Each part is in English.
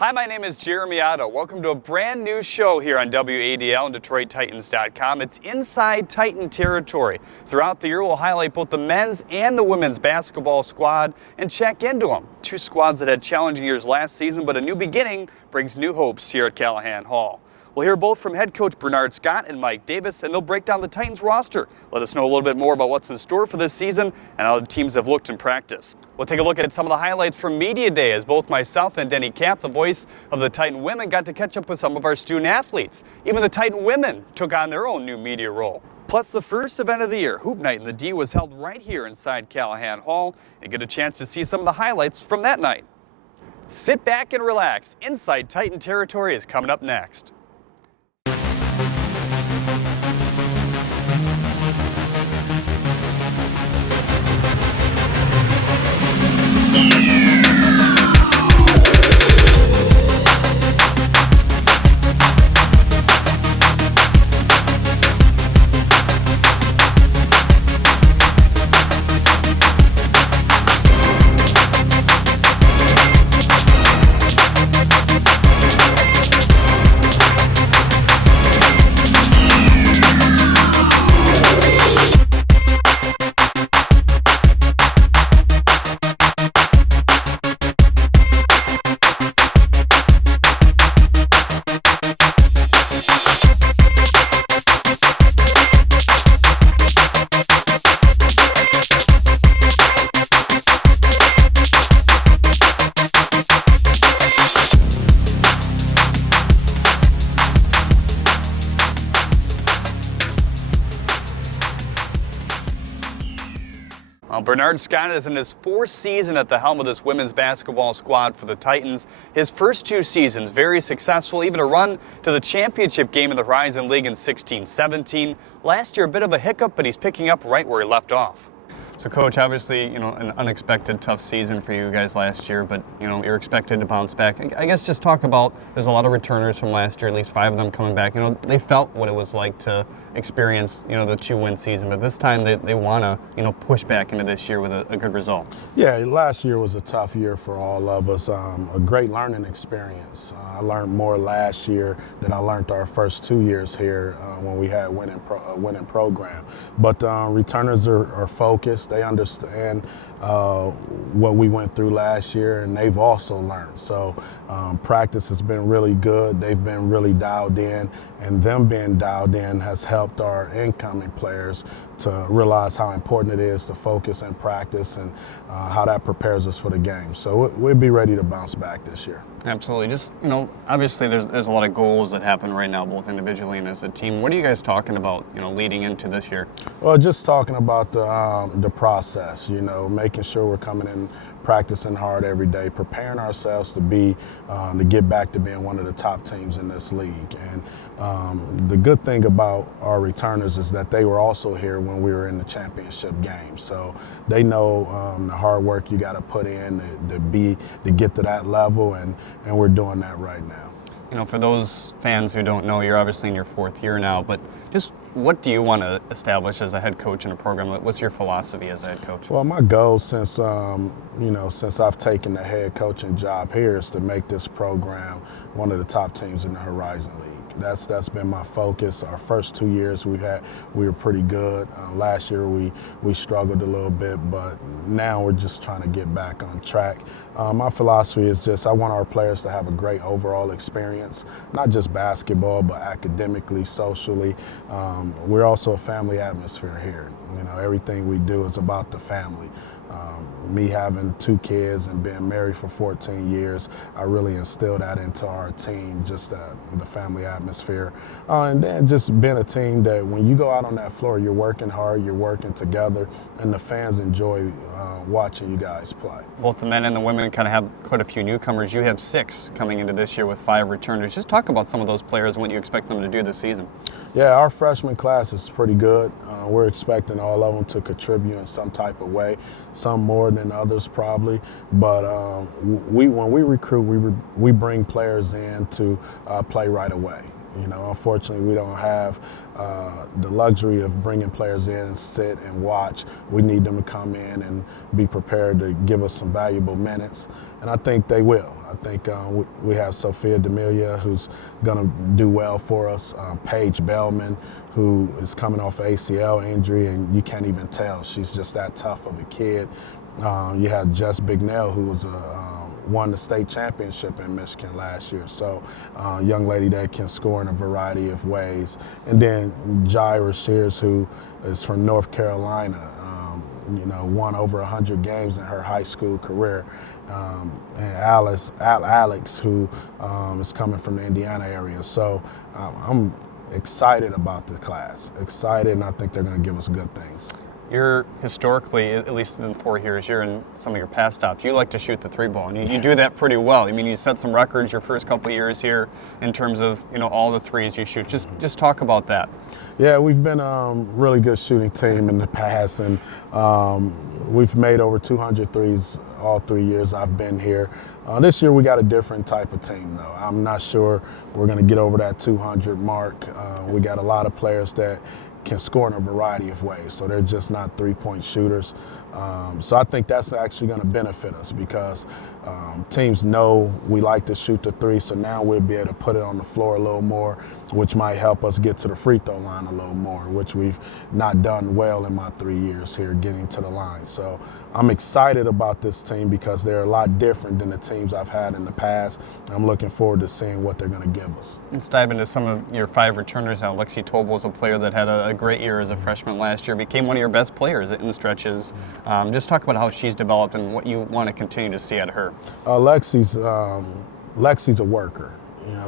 Hi, my name is Jeremy Otto. Welcome to a brand new show here on WADL and DetroitTitans.com. It's Inside Titan Territory. Throughout the year, we'll highlight both the men's and the women's basketball squad and check into them. Two squads that had challenging years last season, but a new beginning brings new hopes here at Callahan Hall. We'll hear both from head coach Bernard Scott and Mike Davis, and they'll break down the Titans roster. Let us know a little bit more about what's in store for this season and how the teams have looked in practice. We'll take a look at some of the highlights from Media Day as both myself and Denny Camp, the voice of the Titan women, got to catch up with some of our student athletes. Even the Titan women took on their own new media role. Plus, the first event of the year, Hoop Night in the D, was held right here inside Callahan Hall, and get a chance to see some of the highlights from that night. Sit back and relax. Inside Titan Territory is coming up next. Well, Bernard Scott is in his fourth season at the helm of this women's basketball squad for the Titans. His first two seasons very successful, even a run to the championship game in the Horizon League in 16-17. Last year, a bit of a hiccup, but he's picking up right where he left off. So, Coach, obviously, an unexpected tough season for you guys last year, but, you're expected to bounce back. I guess just talk about, there's a lot of returners from last year, at least 5 of them coming back. They felt what it was like to experience, the 2-win season, but this time they want to, push back into this year with a good result. Yeah, last year was a tough year for all of us, a great learning experience. I learned more last year than I learned our first 2 years here when we had a winning program. But returners are focused. They understand what we went through last year, and they've also learned. So practice has been really good. They've been really dialed in, and them being dialed in has helped our incoming players to realize how important it is to focus and practice, and how that prepares us for the game. So we'll be ready to bounce back this year. Absolutely. Just, obviously there's a lot of goals that happen right now, both individually and as a team. What are you guys talking about, leading into this year? Well, just talking about the process, making sure we're coming in, practicing hard every day, preparing ourselves to get back to being one of the top teams in this league. And the good thing about our returners is that they were also here when we were in the championship game. So they know the hard work you got to put in to get to that level, and we're doing that right now. For those fans who don't know, you're obviously in your 4th year now, but just what do you want to establish as a head coach in a program? What's your philosophy as a head coach? Well, my goal since I've taken the head coaching job here is to make this program one of the top teams in the Horizon League. That's been my focus. Our first 2 years we were pretty good. Last year we struggled a little bit, but now we're just trying to get back on track. My philosophy is just I want our players to have a great overall experience, not just basketball, but academically, socially. We're also a family atmosphere here. Everything we do is about the family. Me having 2 kids and being married for 14 years, I really instilled that into our team, just the family atmosphere. And then just being a team that when you go out on that floor, you're working hard, you're working together, and the fans enjoy watching you guys play. Both the men and the women kind of have quite a few newcomers. You have 6 coming into this year with 5 returners. Just talk about some of those players and what you expect them to do this season. Yeah, our freshman class is pretty good. We're expecting all of them to contribute in some type of way, some more than others probably. But when we recruit, we bring players in to play right away. Unfortunately, we don't have the luxury of bringing players in and sit and watch. We need them to come in and be prepared to give us some valuable minutes, and I think they will. I think we have Sophia D'Amelia, who's going to do well for us. Paige Bellman, who is coming off ACL injury, and you can't even tell. She's just that tough of a kid. You have Jess Bignell, who was won the state championship in Michigan last year. So young lady that can score in a variety of ways. And then Jaira Shears, who is from North Carolina, won over 100 games in her high school career. And Alex, who is coming from the Indiana area. So I'm excited about the class, excited, and I think they're going to give us good things. You're historically, at least in the 4 years, you're in some of your past stops, you like to shoot the three ball, and you do that pretty well. I mean, you set some records your first couple of years here in terms of, all the threes you shoot. Just talk about that. Yeah, we've been a really good shooting team in the past, and we've made over 200 threes all 3 years I've been here. This year we got a different type of team, though. I'm not sure we're going to get over that 200 mark. We got a lot of players that can score in a variety of ways, so they're just not three-point shooters. So I think that's actually going to benefit us because teams know we like to shoot the three, so now we'll be able to put it on the floor a little more, which might help us get to the free throw line a little more, which we've not done well in my 3 years here getting to the line. So I'm excited about this team because they're a lot different than the teams I've had in the past. I'm looking forward to seeing what they're going to give us. Let's dive into some of your 5 returners now. Lexi Tobel was a player that had a great year as a freshman last year, became one of your best players in stretches. Just talk about how she's developed and what you want to continue to see out of her. Lexi's a worker.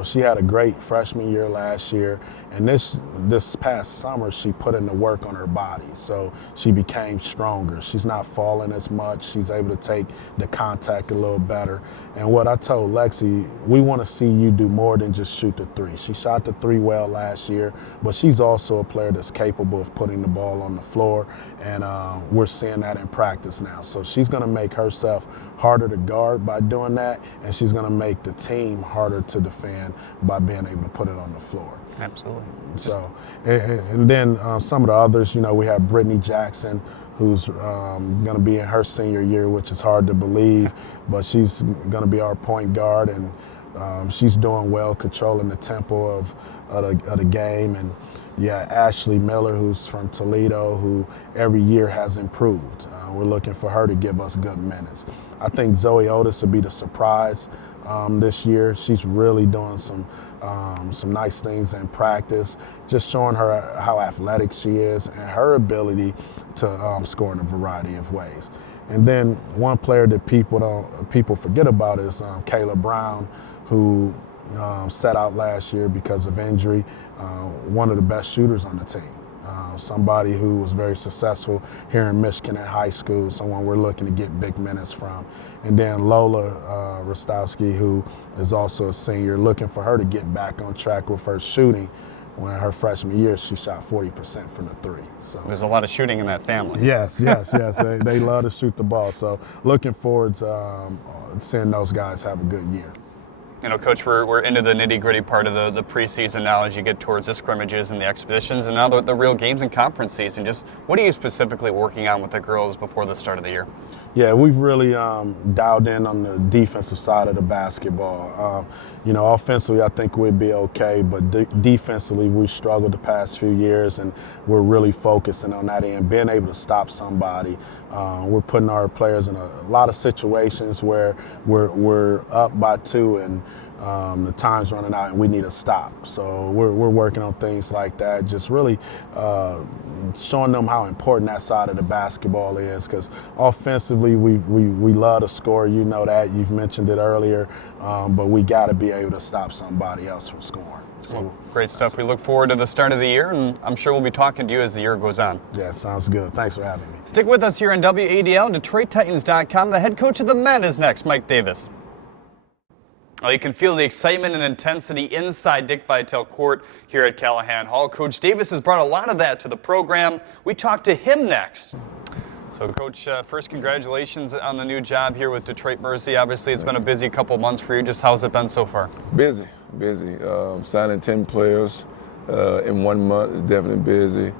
She had a great freshman year last year, and this past summer she put in the work on her body, so she became stronger. She's not falling as much. She's able to take the contact a little better. And what I told Lexi, we want to see you do more than just shoot the three. She shot the three well last year, but she's also a player that's capable of putting the ball on the floor, and we're seeing that in practice now. So she's going to make herself harder to guard by doing that, and she's going to make the team harder to defend by being able to put it on the floor. Absolutely. So, and then some of the others, we have Brittany Jackson, who's going to be in her senior year, which is hard to believe, but she's going to be our point guard, and she's doing well, controlling the tempo of the game. And yeah, Ashley Miller, who's from Toledo, who every year has improved. We're looking for her to give us good minutes. I think Zoe Otis will be the surprise this year. She's really doing some nice things in practice, just showing her how athletic she is and her ability to score in a variety of ways. And then one player that people forget about is Kayla Brown, who sat out last year because of injury. One of the best shooters on the team. Somebody who was very successful here in Michigan in high school, someone we're looking to get big minutes from. And then Lola Rostowski, who is also a senior, looking for her to get back on track with her shooting. When her freshman year, she shot 40% from the three. So there's a lot of shooting in that family. Yes. They love to shoot the ball. So looking forward to seeing those guys have a good year. Coach, we're into the nitty-gritty part of the preseason now as you get towards the scrimmages and the exhibitions and now the real games and conference season. Just what are you specifically working on with the girls before the start of the year? Yeah, we've really dialed in on the defensive side of the basketball. Offensively, I think we'd be okay, but defensively, we struggled the past few years, and we're really focusing on that end, being able to stop somebody. We're putting our players in a lot of situations where we're up by 2 and the time's running out and we need to stop. So we're working on things like that, just really showing them how important that side of the basketball is, because offensively we love to score, that, you've mentioned it earlier, but we got to be able to stop somebody else from scoring. So great stuff. We look forward to the start of the year, and I'm sure we'll be talking to you as the year goes on. Yeah, sounds good. Thanks for having me. Stick with us here on WADL and DetroitTitans.com. The head coach of the men is next, Mike Davis. You can feel the excitement and intensity inside Dick Vitale Court here at Callahan Hall. Coach Davis has brought a lot of that to the program. We talk to him next. So, Coach, first, congratulations on the new job here with Detroit Mercy. Obviously, it's been a busy couple months for you. Just how's it been so far? Busy. Signing 10 players in 1 month is definitely busy.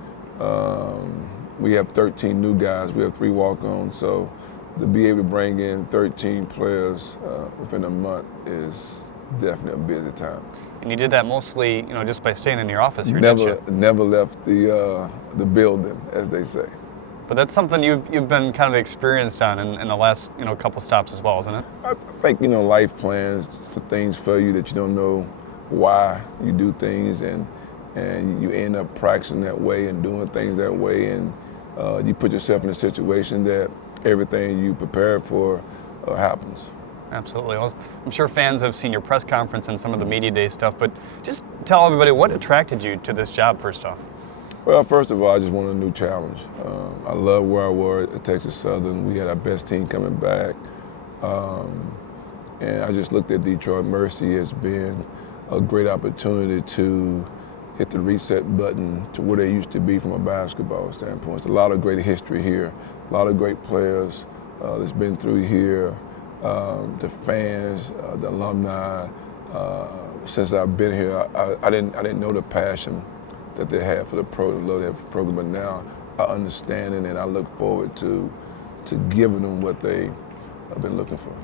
We have 13 new guys. We have 3 walk-ons. So to be able to bring in 13 players within a month is definitely a busy time. And you did that mostly, just by staying in your office here, didn't you? Never left the building, as they say. But that's something you've been kind of experienced on in the last, couple stops as well, isn't it? I think, life plans, some things for you that you don't know why you do things, and you end up practicing that way and doing things that way, and you put yourself in a situation that everything you prepared for happens. Absolutely. Well, I'm sure fans have seen your press conference and some of the media day stuff, but just tell everybody what attracted you to this job first off. Well, first of all, I just wanted a new challenge. I love where I was at Texas Southern. We had our best team coming back. And I just looked at Detroit Mercy as being a great opportunity to hit the reset button to where they used to be from a basketball standpoint. It's a lot of great history here, a lot of great players that's been through here, the fans, the alumni. Since I've been here, I didn't know the passion that they have for the program, the love they have for the program, but now I understand it and I look forward to giving them what they have been looking for.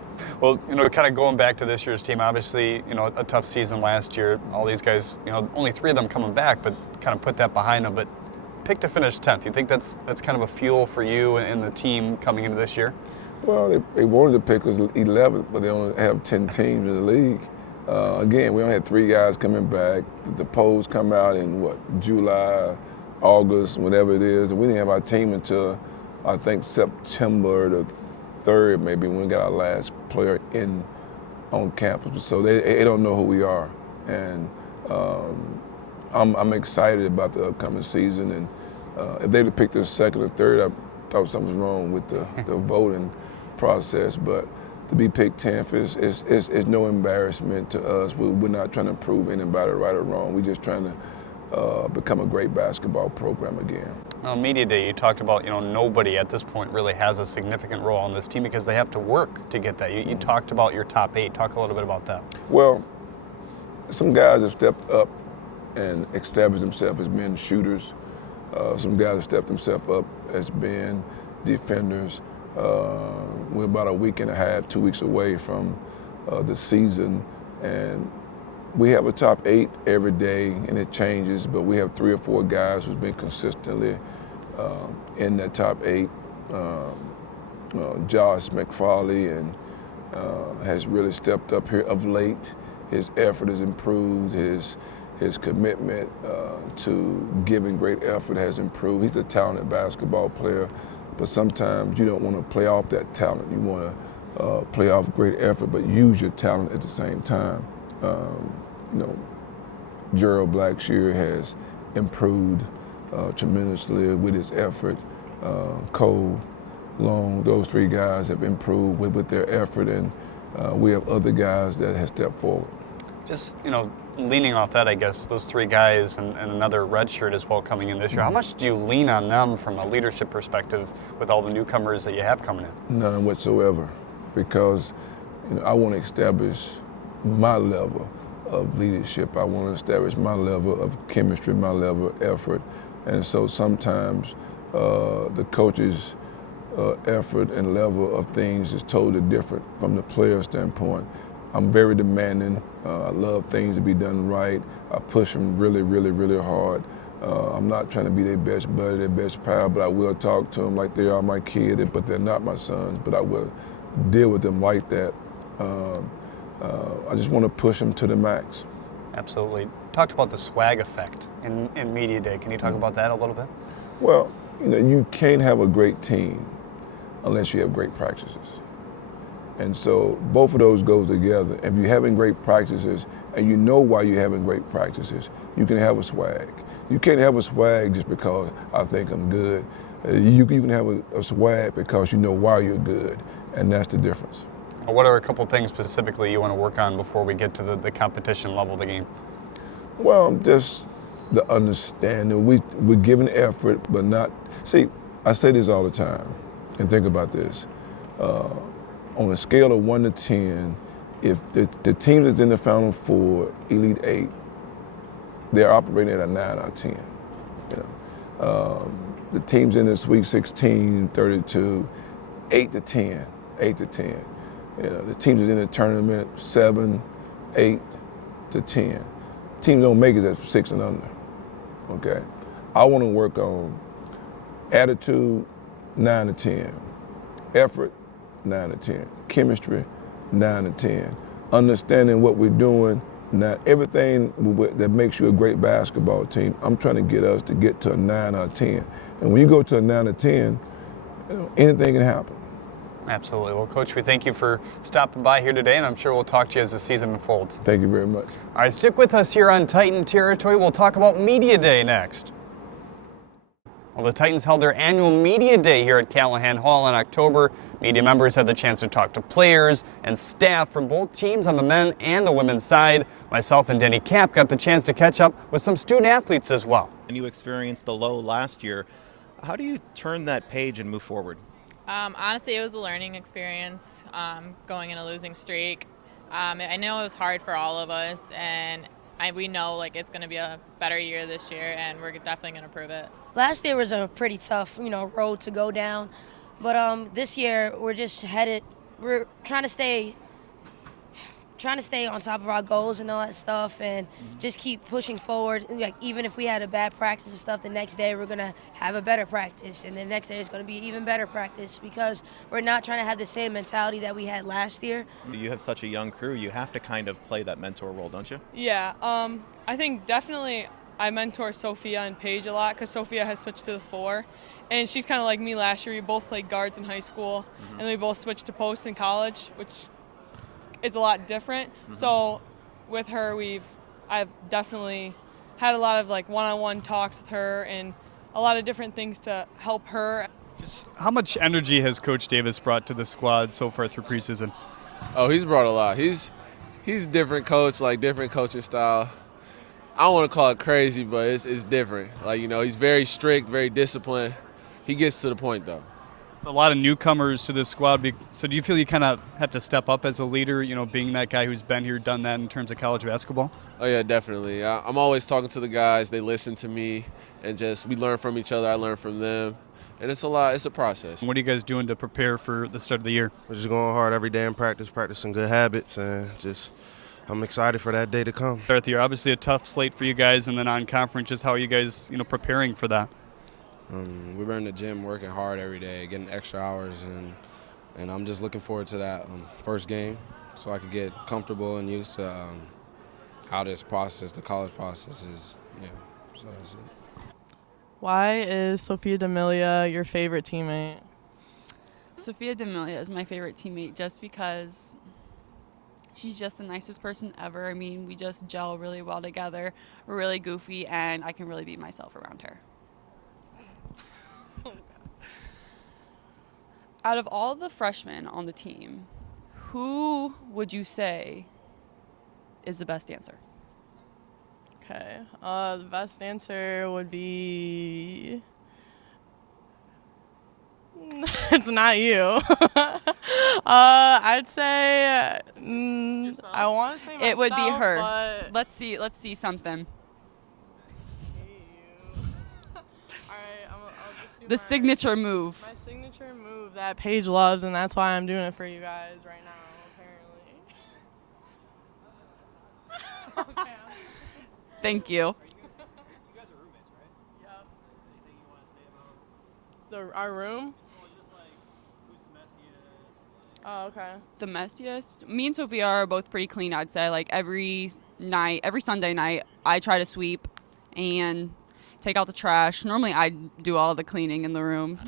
Well, kind of going back to this year's team, obviously, a tough season last year. All these guys, only 3 of them coming back, but kind of put that behind them. But picked to finish 10th. You think that's kind of a fuel for you and the team coming into this year? Well, they wanted to pick us 11th, but they only have 10 teams in the league. Again, we only had 3 guys coming back. The polls come out in July, August, whenever it is. And we didn't have our team until, I think, September the 3rd, maybe, when we got our last player on campus. So they don't know who we are. And I'm excited about the upcoming season. And if they'd have picked us 2nd or 3rd, I thought something was wrong with the voting process. But to be picked 10th is no embarrassment to us. We're not trying to prove anybody right or wrong. We're just trying to become a great basketball program again. On Media Day, you talked about, nobody at this point really has a significant role on this team because they have to work to get that. You talked about your top 8. Talk a little bit about that. Well, some guys have stepped up and established themselves as being shooters. Some guys have stepped themselves up as being defenders. We're about a week and a half, 2 weeks away from the season, and we have a top 8 every day, and it changes, but we have 3 or 4 guys who's been consistently in that top 8. Josh McFarley and has really stepped up here of late. His effort has improved. His commitment to giving great effort has improved. He's a talented basketball player, but sometimes you don't want to play off that talent. You want to play off great effort, but use your talent at the same time. Gerald Blackshear has improved tremendously with his effort. Cole, Long, those 3 guys have improved with their effort, and we have other guys that have stepped forward. Just, leaning off that, I guess, those 3 guys and another red shirt as well coming in this year, how much do you lean on them from a leadership perspective with all the newcomers that you have coming in? None whatsoever, because I want to establish my level of leadership. I want to establish my level of chemistry, my level of effort. And so sometimes the coach's effort and level of things is totally different from the player standpoint. I'm very demanding. I love things to be done right. I push them really, really, really hard. I'm not trying to be their best buddy, their best pal, but I will talk to them like they are my kid, but they're not my sons, but I will deal with them like that. I just want to push them to the max. Absolutely. Talked about the swag effect in Media Day. Can you talk about that a little bit? Well, you can't have a great team unless you have great practices. And so both of those goes together. If you're having great practices and you know why you're having great practices, you can have a swag. You can't have a swag just because I think I'm good. You can have a swag because you know why you're good, and that's the difference. What are a couple things specifically you want to work on before we get to the competition level of the game? Well, just the understanding. We're giving effort, but not. See, I say this all the time, and think about this. On a scale of 1 to 10, if the team that's in the Final Four, Elite 8, they're operating at a 9 out of 10. The teams in the Sweet 16, 32, 8 to 10, 8 to 10. You know, the teams that's in the tournament, 7, 8 to 10. Teams don't make it at 6 and under, okay? I want to work on attitude, 9 to 10. Effort, 9 to 10. Chemistry, 9 to 10. Understanding what we're doing, now everything that makes you a great basketball team, I'm trying to get us to get to a 9 out of 10. And when you go to a 9 out of 10, you know, anything can happen. Absolutely. Well, Coach, we thank you for stopping by here today, and I'm sure we'll talk to you as the season unfolds. Thank you very much. All right, stick with us here on Titan Territory. We'll talk about Media Day next. Well, the Titans held their annual Media Day here at Callahan Hall in October. Media members had the chance to talk to players and staff from both teams on the men and the women's side. Myself and Denny Camp got the chance to catch up with some student athletes as well. And you experienced the low last year. How do you turn that page and move forward? Honestly, it was a learning experience going in a losing streak. I know it was hard for all of us, and we know like it's going to be a better year this year, and we're definitely going to prove it. Last year was a pretty tough, road to go down, but this year we're just headed. We're trying to stay on top of our goals and all that stuff, and just keep pushing forward. Like even if we had a bad practice and stuff, the next day we're gonna have a better practice, and the next day is gonna be even better practice because we're not trying to have the same mentality that we had last year. You have such a young crew. You have to kind of play that mentor role, don't you? Yeah, I think definitely I mentor Sophia and Paige a lot because Sophia has switched to the 4, and she's kind of like me last year. We both played guards in high school, and we both switched to post in college, which is a lot different. So with her, I've definitely had a lot of like one-on-one talks with her and a lot of different things to help her. Just how much energy has Coach Davis brought to the squad so far through preseason? Oh, he's brought a lot. He's different coach, like different coaching style. I don't want to call it crazy, but it's different. Like, he's very strict, very disciplined. He gets to the point, though. A lot of newcomers to this squad. So do you feel you kind of have to step up as a leader, being that guy who's been here, done that in terms of college basketball? Oh, yeah, definitely. I'm always talking to the guys. They listen to me, and we learn from each other. I learn from them. And it's a lot. It's a process. What are you guys doing to prepare for the start of the year? We're just going hard every day in practice, practicing good habits, and I'm excited for that day to come. Start the year, obviously a tough slate for you guys, and then on conference, just how are you guys, preparing for that? We're in the gym working hard every day, getting extra hours, and I'm just looking forward to that first game so I could get comfortable and used to how this process, the college process is. Yeah, so that's it. Why is Sophia D'Amelia your favorite teammate? Sophia D'Amelia is my favorite teammate just because she's just the nicest person ever. I mean, we just gel really well together. We're really goofy, and I can really be myself around her. Out of all the freshmen on the team, who would you say is the best dancer? Okay, the best answer would be it's not you. I'd say I want to say myself, It would be her. But Let's see something. All right, I'll just do The signature move. my signature move that Paige loves, and that's why I'm doing it for you guys right now. Apparently. Okay. Thank you. You guys are roommates, right? Yep. Anything you want to say about our room? Well, just like who's the messiest? Oh, okay. The messiest? Me and Sophia are both pretty clean, I'd say. Like every Sunday night, I try to sweep and take out the trash. Normally, I do all the cleaning in the room.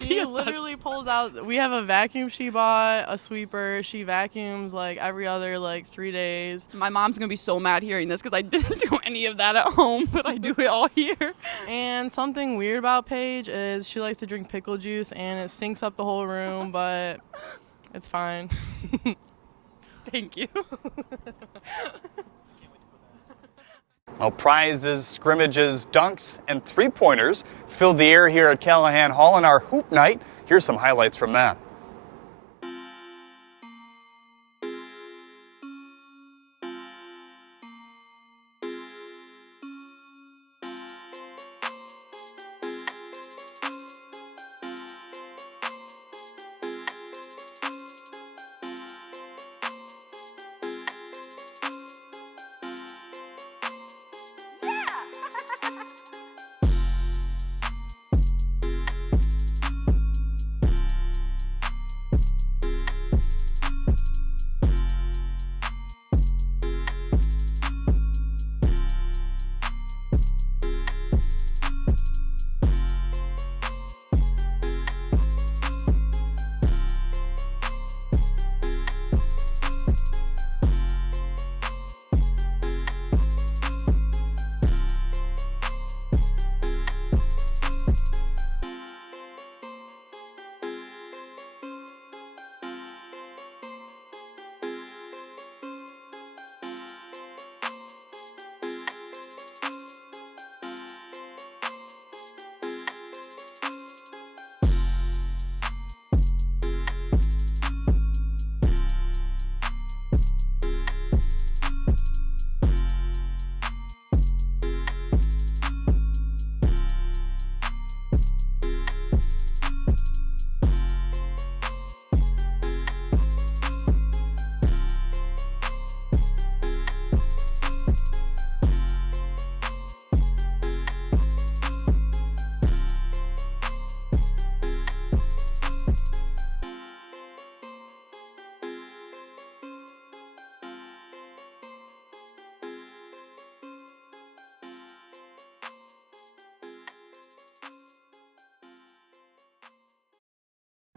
She literally pulls out. We have a vacuum she bought, a sweeper. She vacuums like every other 3 days. My mom's going to be so mad hearing this because I didn't do any of that at home, but I do it all here. And something weird about Paige is she likes to drink pickle juice, and it stinks up the whole room, but it's fine. Thank you. Well, prizes, scrimmages, dunks, and three-pointers filled the air here at Callahan Hall in our hoop night. Here's some highlights from that.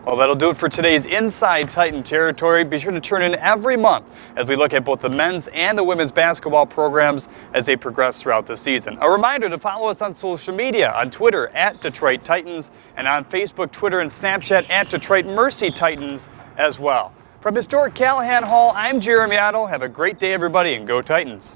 Well, that'll do it for today's Inside Titan Territory. Be sure to tune in every month as we look at both the men's and the women's basketball programs as they progress throughout the season. A reminder to follow us on social media, on Twitter at Detroit Titans, and on Facebook, Twitter, and Snapchat at Detroit Mercy Titans as well. From historic Callahan Hall, I'm Jeremy Otto. Have a great day, everybody, and go Titans.